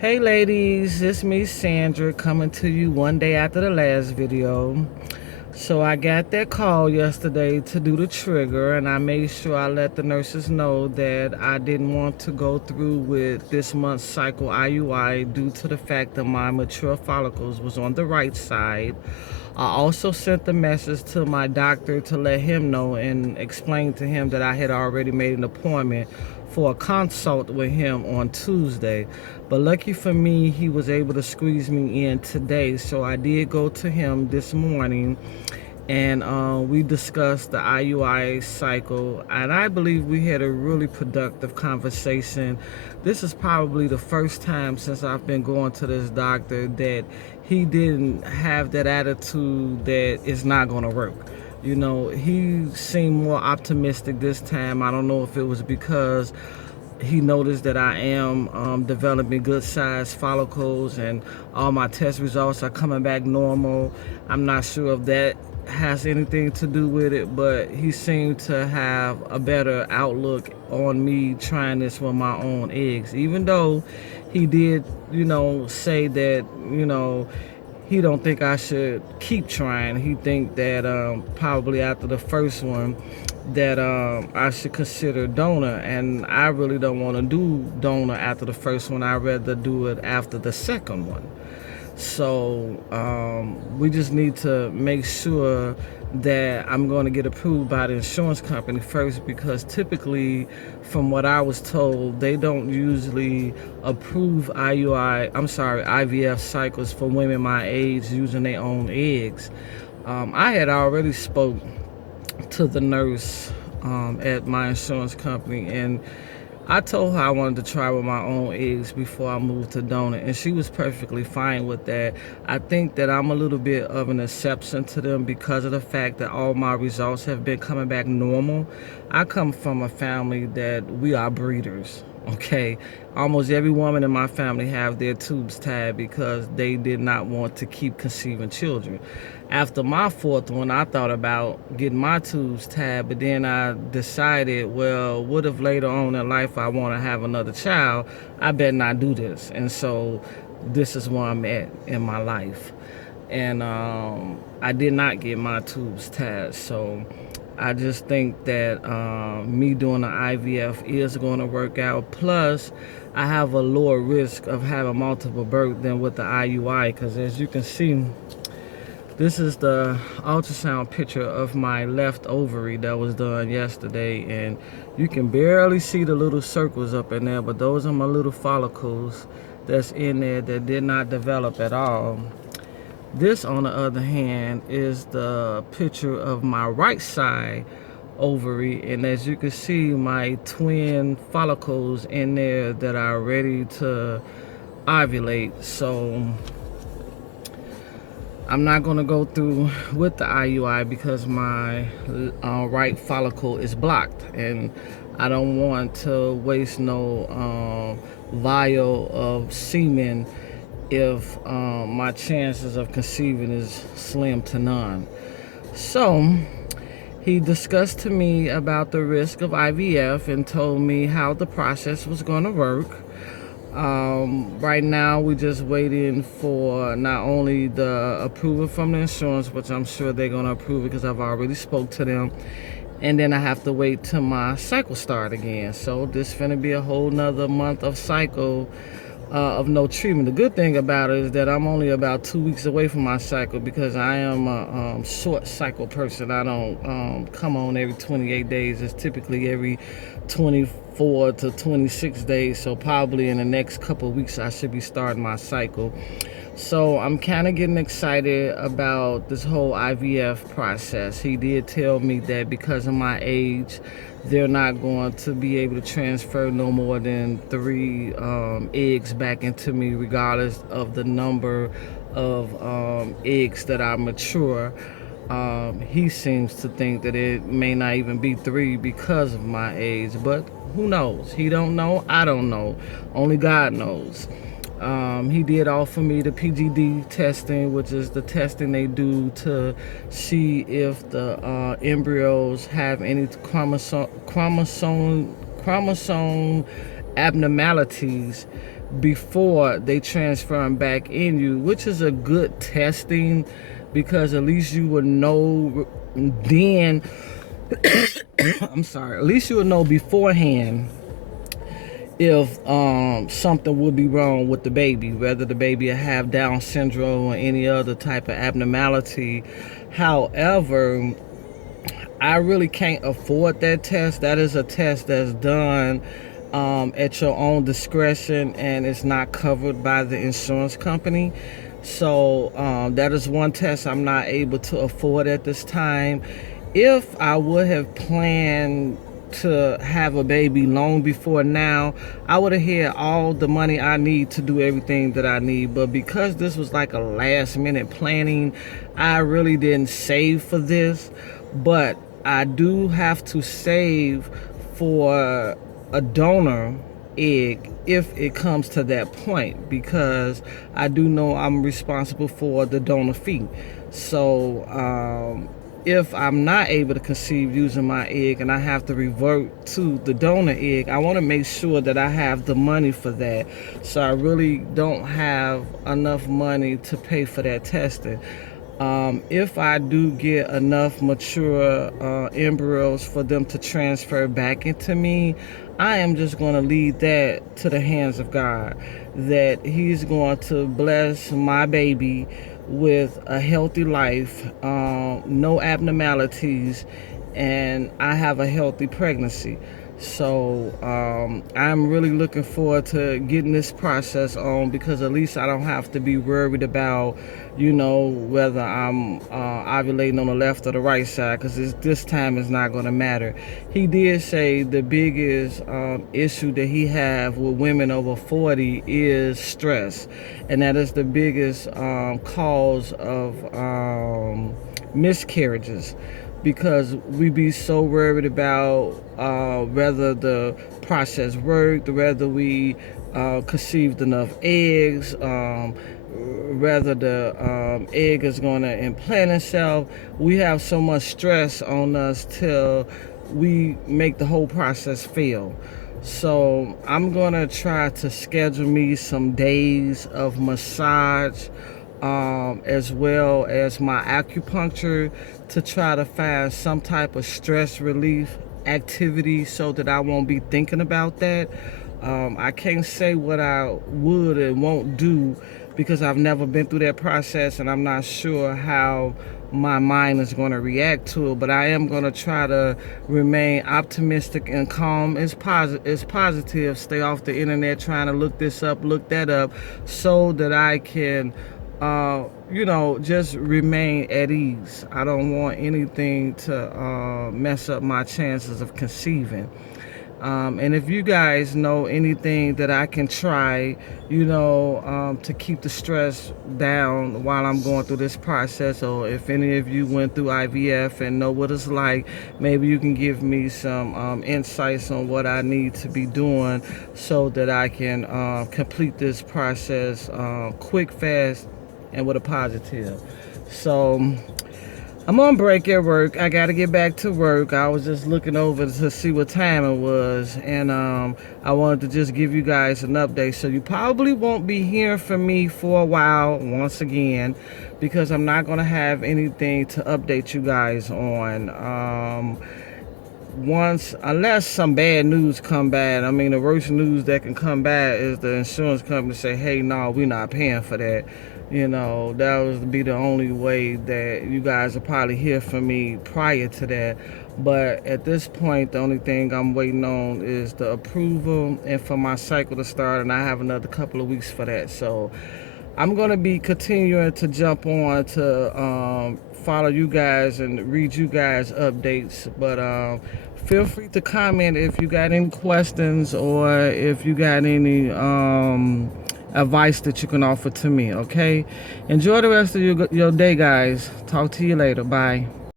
Hey ladies, it's me Sandra coming to you one day after the last video. So I got that call yesterday to do the trigger, and I made sure I let the nurses know that I didn't want to go through with this month's cycle IUI due to the fact that my mature follicles was on the right side. I also sent the message to my doctor to let him know and explain to him that I had already made an appointment for a consult with him on Tuesday. But lucky for me, he was able to squeeze me in today. So I did go to him this morning, and we discussed the IUI cycle, and I believe we had a really productive conversation. This is probably the first time since I've been going to this doctor that he didn't have that attitude that it's not going to work. You know, he seemed more optimistic this time. I don't know if it was because he noticed that I am developing good sized follicles and all my test results are coming back normal. I'm not sure if that has anything to do with it, but he seemed to have a better outlook on me trying this with my own eggs, even though he did, say that, he don't think I should keep trying. He think that probably after the first one that I should consider donor, and I really don't want to do donor after the first one. I'd rather do it after the second one. So we just need to make sure that I'm going to get approved by the insurance company first, because typically, from what I was told, they don't usually approve IVF cycles for women my age using their own eggs. I had already spoke to the nurse at my insurance company, and I told her I wanted to try with my own eggs before I moved to donor, and she was perfectly fine with that. I think that I'm a little bit of an exception to them because of the fact that all my results have been coming back normal. I come from a family that we are breeders, okay? Almost every woman in my family have their tubes tied because they did not want to keep conceiving children. After my fourth one, I thought about getting my tubes tied, but then I decided, well, what if later on in life I want to have another child? I better not do this. And so this is where I'm at in my life. And I did not get my tubes tied. So I just think that me doing the IVF is going to work out. Plus, I have a lower risk of having multiple birth than with the IUI, because as you can see, this is the ultrasound picture of my left ovary that was done yesterday, and you can barely see the little circles up in there, but those are my little follicles that's in there that did not develop at all. This, on the other hand, is the picture of my right side ovary, and as you can see, my twin follicles in there that are ready to ovulate. So I'm not going to go through with the IUI because my right follicle is blocked, and I don't want to waste no vial of semen if my chances of conceiving is slim to none. So he discussed to me about the risk of IVF and told me how the process was going to work. Right now we're just waiting for not only the approval from the insurance, which I'm sure they're going to approve it because I've already spoke to them, and then I have to wait till my cycle start again. So this is going to be a whole nother month of cycle of no treatment. The good thing about it is that I'm only about 2 weeks away from my cycle, because I am a short cycle person. I don't come on every 28 days. It's typically every 24 to 26 days. So probably in the next couple of weeks I should be starting my cycle. So I'm kind of getting excited about this whole IVF process. He did tell me that because of my age, they're not going to be able to transfer no more than 3 eggs back into me, regardless of the number of eggs that are mature. He seems to think that it may not even be 3 because of my age, but who knows? He don't know, I don't know. Only God knows. He did offer me the PGD testing, which is the testing they do to see if the embryos have any chromosome abnormalities before they transfer them back in you, which is a good testing, because at least you would know then. I'm sorry, at least you would know beforehand if something would be wrong with the baby, whether the baby have Down syndrome or any other type of abnormality. However, I really can't afford that test. That is a test that's done at your own discretion, and it's not covered by the insurance company. So that is one test I'm not able to afford at this time. If I would have planned to have a baby long before now, I would have had all the money I need to do everything that I need. But because this was like a last minute planning, I really didn't save for this. But I do have to save for a donor egg if it comes to that point, because I do know I'm responsible for the donor fee. So if I'm not able to conceive using my egg and I have to revert to the donor egg, I want to make sure that I have the money for that. So I really don't have enough money to pay for that testing. If I do get enough mature embryos for them to transfer back into me, I am just going to leave that to the hands of God, that He's going to bless my baby with a healthy life, no abnormalities, and I have a healthy pregnancy. So I'm really looking forward to getting this process on, because at least I don't have to be worried about, whether I'm ovulating on the left or the right side, because this time is not going to matter. He did say the biggest issue that he have with women over 40 is stress, and that is the biggest cause of miscarriages, because we be so worried about whether the process worked, whether we conceived enough eggs, whether the egg is going to implant itself. We have so much stress on us till we make the whole process fail. So I'm going to try to schedule me some days of massage, as well as my acupuncture, to try to find some type of stress relief activity so that I won't be thinking about that. I can't say what I would and won't do, because I've never been through that process and I'm not sure how my mind is going to react to it. But I am going to try to remain optimistic and calm as positive, stay off the internet trying to look this up, look that up, so that I can just remain at ease. I don't want anything to mess up my chances of conceiving. And if you guys know anything that I can try, to keep the stress down while I'm going through this process, or if any of you went through IVF and know what it's like, maybe you can give me some insights on what I need to be doing so that I can complete this process quick, fast, and with a positive. So I'm on break at work. I got to get back to work. I was just looking over to see what time it was, and I wanted to just give you guys an update. So you probably won't be hearing from me for a while once again, because I'm not going to have anything to update you guys on. Unless some bad news come bad. I mean, the worst news that can come bad is the insurance company say, hey, no, we're not paying for that. That would be the only way that you guys will probably hear from me prior to that. But at this point, the only thing I'm waiting on is the approval and for my cycle to start, and I have another couple of weeks for that. So I'm going to be continuing to jump on to follow you guys and read you guys updates. But feel free to comment if you got any questions, or if you got any advice that you can offer to me. Okay, enjoy the rest of your day, guys. Talk to you later. Bye.